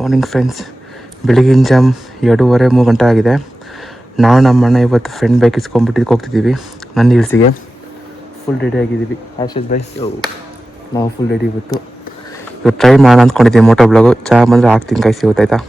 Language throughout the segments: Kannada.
ಮಾರ್ನಿಂಗ್ ಫ್ರೆಂಡ್ಸ್, ಬೆಳಗಿನ ಜಾಮ್ 2:30-3 ಗಂಟೆ ಆಗಿದೆ. ನಾವು ನಮ್ಮ ಅಣ್ಣ ಇವತ್ತು ಫ್ರೆಂಡ್ ಬೈಕ್ ಇಸ್ಕೊಂಡ್ಬಿಟ್ಟಿದ್ದಕ್ಕೆ ಹೋಗ್ತಿದ್ದೀವಿ ನಂದಿ ಹಿಲ್ಸಿಗೆ. ಫುಲ್ ರೆಡಿ ಆಗಿದ್ದೀವಿ. ಆಶೀಶ್ ಬೈ, ನಾವು ಫುಲ್ ರೆಡಿ ಇವತ್ತು ಟ್ರೈ ಮಾಡೋಣ ಅಂದ್ಕೊಂಡಿದ್ದೀವಿ ಮೋಟೋ ಬ್ಲಾಗು. ಚಹಾ ಬಂದರೆ ಹಾಕ್ತೀನಿ ಕಾಯಿಸಿ ಗೊತ್ತಾಯ್ತಾ.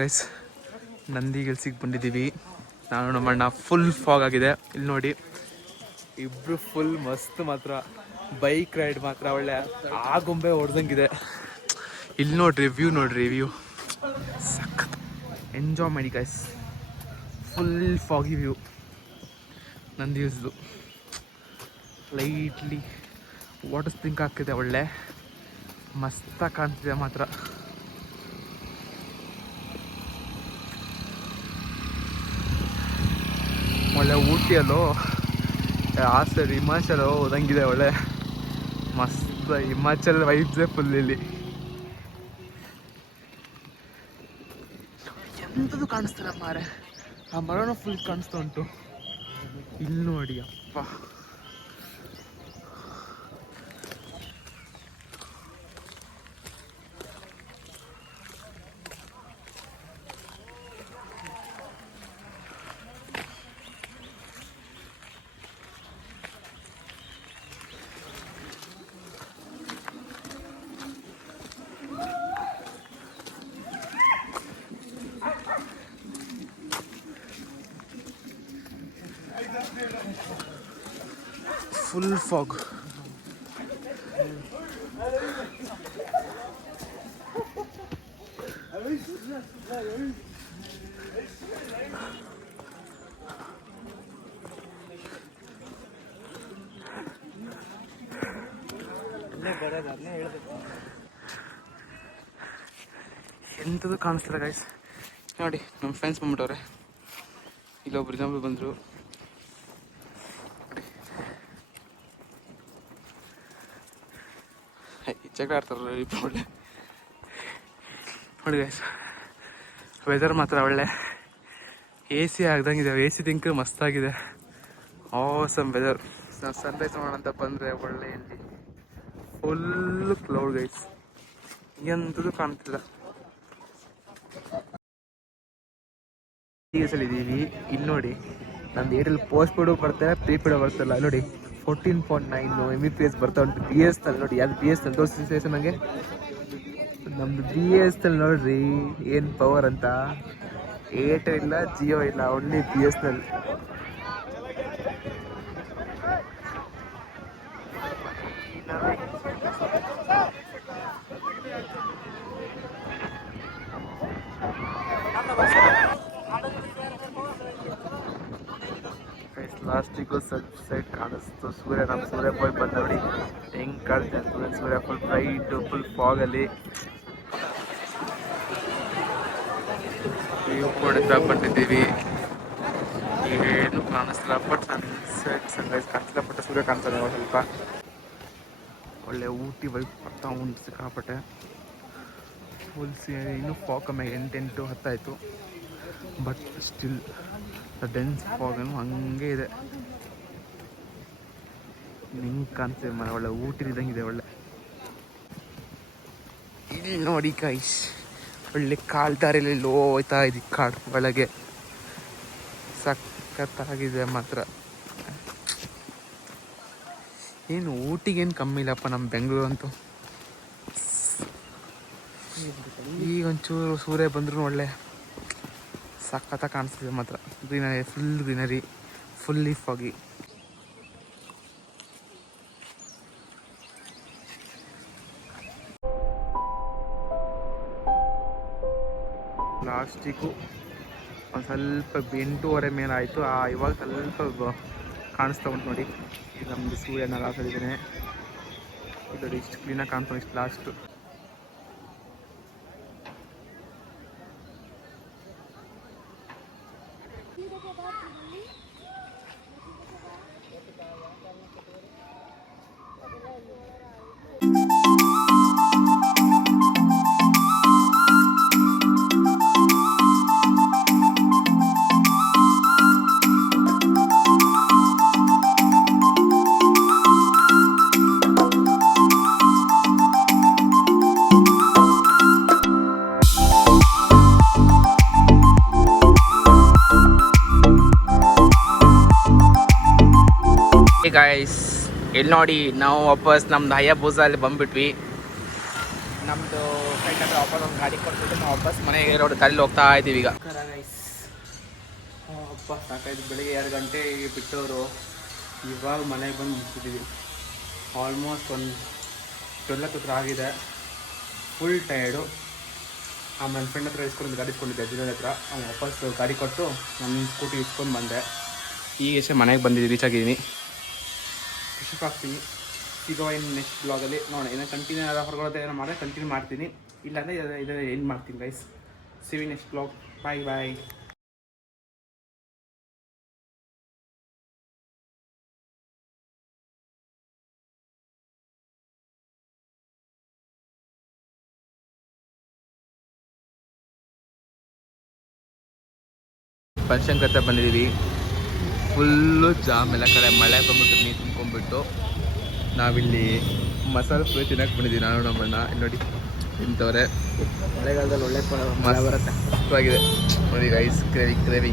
ಗೈಸ್, ನಂದಿ ಹಿಲ್ಸಿಗೆ ಬಂದಿದ್ದೀವಿ. ನಾನು ನಮ್ಮಣ್ಣ. ಫುಲ್ ಫಾಗ್ ಆಗಿದೆ. ಇಲ್ಲಿ ನೋಡಿ, ಇಬ್ರು ಫುಲ್ ಮಸ್ತ್. ಮಾತ್ರ ಬೈಕ್ ರೈಡ್ ಮಾತ್ರ ಒಳ್ಳೆ ಗೊಂಬೆ ಹೊಡ್ದಂಗಿದೆ. ಇಲ್ಲಿ ನೋಡ್ರಿ ವ್ಯೂ, ನೋಡ್ರಿ ವ್ಯೂ ಸಖತ್. ಎಂಜಾಯ್ ಮಾಡಿ guys. Full foggy view Nandi ಹಿಲ್ಸ್ದು. ಲೈಟ್ಲಿ ವಾಟರ್ ಸ್ಪ್ರಿಂಕ್ ಆಗ್ತಿದೆ. ಒಳ್ಳೆ ಮಸ್ತಾಗಿ ಕಾಣ್ತಿದೆ ಮಾತ್ರ. ಒಳ್ಳೆ ಊಟಿಯಲ್ಲೋ ಸರಿ ಹಿಮಾಚಲ ಹೋದಂಗಿದೆ. ಒಳ್ಳೆ ಮಸ್ತ್ ಹಿಮಾಚಲ್ ವೈಬ್ಸೇ ಫುಲ್. ಇಲ್ಲಿ ಎಂಥದ್ದು ಕಾಣಿಸ್ತಿಲ್ಲ ಮಾರೆ. ಆ ಮರನೂ ಫುಲ್ ಕಾಣಿಸ್ತಾ ಉಂಟು. ಇಲ್ಲಿ ನೋಡಿ, ಅಪ್ಪ ಫುಲ್ ಫಾಗ್. ಎಂಥದ್ದು ಕಾಣಿಸ್ತಿಲ್ಲ ಗೈಸ್. ನೋಡಿ ನಮ್ಮ ಫ್ರೆಂಡ್ಸ್ ಬಂದ್ಬಿಟ್ಟವ್ರೆ. ಇಲ್ಲೊಬ್ರು ಇನ್ನೊಬ್ರು ಬಂದರು. ಜಗಳ ಆಡ್ತಾರ ಇಬ್ಬರು. ಒಳ್ಳೆ ನೋಡಿ ಗೈಸ್, ವೆದರ್ ಮಾತ್ರ ಒಳ್ಳೆ AC ಆಗ್ದಂಗಿದೆ. AC ತಿಂಕ್ ಮಸ್ತಾಗಿದೆ. Awesome weather. ಸನ್ರೈಸ್ ಮಾಡೋಣ ಅಂತ ಬಂದರೆ ಒಳ್ಳೆ ಇಲ್ಲಿ ಫುಲ್ ಕ್ಲೌಡ್ ಗೈಸ್, ಎಂಥದ್ದು ಕಾಣ್ತಿಲ್ಲ. ಇದ್ದೀವಿ ಇಲ್ಲಿ ನೋಡಿ. ನಮ್ದು ಏರ್ಟೆಲ್ ಪೋಸ್ಟ್ ಪೇಡು ಬರ್ತದೆ, ಪ್ರೀಪೇಡ್ ಬರ್ತಲ್ಲ. ನೋಡಿ 14.9 Mbps ಬರ್ತಾ ಉಂಟು. BSNL ನೋಡಿ, ಯಾವ್ದು BSNL ತೋರಿಸಿ ನನಗೆ. ನಮ್ದು BSNL ನೋಡ್ರಿ ಏನು ಪವರ್ ಅಂತ. ಏರ್ಟೆಲ್ ಇಲ್ಲ, ಜಿಯೋ ಇಲ್ಲ, ಓನ್ಲಿ BSNL. ಲಾಸ್ಟಿಗೂ ಸನ್ಸೆಟ್ ಕಾಣಿಸ್ತು. ನಮ್ಮ ಸೂರ್ಯ ಬಾಯ್ ಬಂದ ನೋಡಿ ಹೆಂಗೆ ಕಾಣಿಸ್ತಾ. ಸೂರ್ಯ ಫುಲ್ ಬ್ರೈಟ್, ಫುಲ್ ಫಾಗಲ್ಲಿ. ವ್ಯೂ ಕೂಡ ಬಂದಿದ್ದೀವಿ. ಏನು ಕಾಣಿಸ್ತಿಲ್ಲ, ಬಟ್ ಸನ್ರೈಸ್ ಕಾಣಿಸ್ತಿಲ್ಲ, ಬಟ್ ಸೂರ್ಯ ಕಾಣಿಸ್ತಾನೆ ಸ್ವಲ್ಪ. ಒಳ್ಳೆ ಊಟಿ ವೈಪ್ ಬರ್ತಾ ಉಂಟು ಸಿಕ್ಕಾಪಟ್ಟೆ. ಫುಲ್ ಇನ್ನೂ ಫಾಗ್ ಕಮ್ಮಿ, 8-10 ಆಯಿತು. ಬಟ್ ಸ್ಟಿಲ್ ಡೆನ್ಸ್ ಫಾಗನು ಹಂಗೆ ಇದೆ. ನಿಂಗೆ ಕಾಣ್ತೇವೆ ಮನೆ ಒಳ್ಳೆ ಊಟಿರಿದಂಗಿದೆ. ಒಳ್ಳೆ ಇಲ್ಲಿ ನೋಡಿ ಗೈಸ್, ಒಳ್ಳೆ ಕಾಲ್ ದಾರಿಯಲ್ಲಿ ಲೋ ಹೋಯ್ತಾ ಇದ್ದೀವಿ ಕಾಡು ಒಳಗೆ. ಸಖತ್ತಾಗಿದೆ ಮಾತ್ರ. ಏನು ಊಟಿಗೇನು ಕಮ್ಮಿ ಇಲ್ಲಪ್ಪ ನಮ್ಮ ಬೆಂಗಳೂರು ಅಂತೂ. ಈಗ ಒಂಚೂರು ಸೂರ್ಯ ಬಂದ್ರೂ ಒಳ್ಳೆ ಸಖತ್ತಾಗಿ ಕಾಣಿಸ್ತಿದೆ ಮಾತ್ರ. Greenery, full greenery, fully foggy. ಲಾಸ್ಟಿಗೂ ಒಂದು ಸ್ವಲ್ಪ 8:30 ಮೇಲೆ ಆಯಿತು. ಇವಾಗ ಸ್ವಲ್ಪ ಕಾಣಿಸ್ತಾ ಉಂಟು ನೋಡಿ. ಈಗ ನಮ್ಮದು ಸೂರ್ಯನ ಲಾಸಲ್ಲಿದ್ದೇನೆ. ಇದು ಇಷ್ಟು ಕ್ಲೀನಾಗಿ ಕಾಣ್ತಾ ಇಷ್ಟು ಲಾಸ್ಟು. ಗಾಯ್ಸ್ ಇಲ್ಲಿ ನೋಡಿ, ನಾವು ವಾಪಸ್ ನಮ್ದು ಹಯಾಬೂಸಲ್ಲಿ ಬಂದುಬಿಟ್ವಿ. ನಮ್ಮದು ಫ್ರೆಂಡ್ ಹತ್ರ ವಾಪಸ್ ಒಂದು ಗಾಡಿ ಕೊಟ್ಬಿಟ್ಟು ನಾವು ವಾಪಸ್ ಮನೆಗೆ ರೋಡ್ ಗಾಡೀಲಿ ಹೋಗ್ತಾ ಇದ್ದೀವಿ ಈಗ. ಗೈಸ್ ವಾಪಸ್ ಸಾಕಾಯ್ತು. ಬೆಳಿಗ್ಗೆ 2 ಗಂಟೆಗೆ ಬಿಟ್ಟವರು ಇವಾಗ ಮನೆಗೆ ಬಂದು ಮುಗಿಸಿದ್ದೀವಿ. ಆಲ್ಮೋಸ್ಟ್ ಒಂದು 12 ಹತ್ರ ಆಗಿದೆ. Full tired. ಆಮೇಲೆ ನನ್ನ ಫ್ರೆಂಡ್ ಹತ್ರ ಇಸ್ಕೊಂಡು ಗಾಡಿ ಇಸ್ಕೊಂಡಿದ್ದೆ ಅಜ್ಜಿನ ಹತ್ರ. ಅವ್ನು ವಾಪಸ್ ಗಾಡಿ ಕೊಟ್ಟು ನನ್ನ ಸ್ಕೂಟಿ ಇಸ್ಕೊಂಡು ಬಂದೆ. ಈಗ ಎಷ್ಟೇ ಮನೆಗೆ ಬಂದಿದ್ದೀನಿ, ರೀಚ್ ಆಗಿದ್ದೀನಿ. ಖುಷಿ ಆಗ್ತೀನಿ. ಸಿಗೋ ಇನ್ನು ನೆಕ್ಸ್ಟ್ ಬ್ಲಾಗಲ್ಲಿ ನೋಡಿ. ಏನೋ ಕಂಟಿನ್ಯೂ ಆದ ಹೊರಗಡೆ ಏನೋ ಮಾಡಿದ್ರೆ ಕಂಟಿನ್ಯೂ ಮಾಡ್ತೀನಿ, ಇಲ್ಲಾಂದರೆ ಇದು ಏನು ಮಾಡ್ತೀನಿ guys. See you next blog. Bye bye. Banashankari ಹತ್ರ ಬಂದಿದ್ದೀವಿ. ಫುಲ್ಲು ಜಾಮ್ ಎಲ್ಲ ಕಡೆ. ಮಳೆ ಬಂದ್ಬಿಟ್ಟು ನೀರು ತುಂಬ್ಕೊಂಡ್ಬಿಟ್ಟು ನಾವಿಲ್ಲಿ ಮಸಾಲೆ ಪುರಿ ತಿನ್ನಕ್ಕೆ ಬಂದಿದ್ದೀವಿ. ನಾನು ನಮ್ಮಣ್ಣ ನೋಡಿ ತಿಂತವ್ರೆ. ಮಳೆಗಾಲದಲ್ಲಿ ಒಳ್ಳೆ ಮಳೆ ಬರುತ್ತೆ. ನೋಡಿ ಗೈಸ್, ಗ್ರೇವಿ.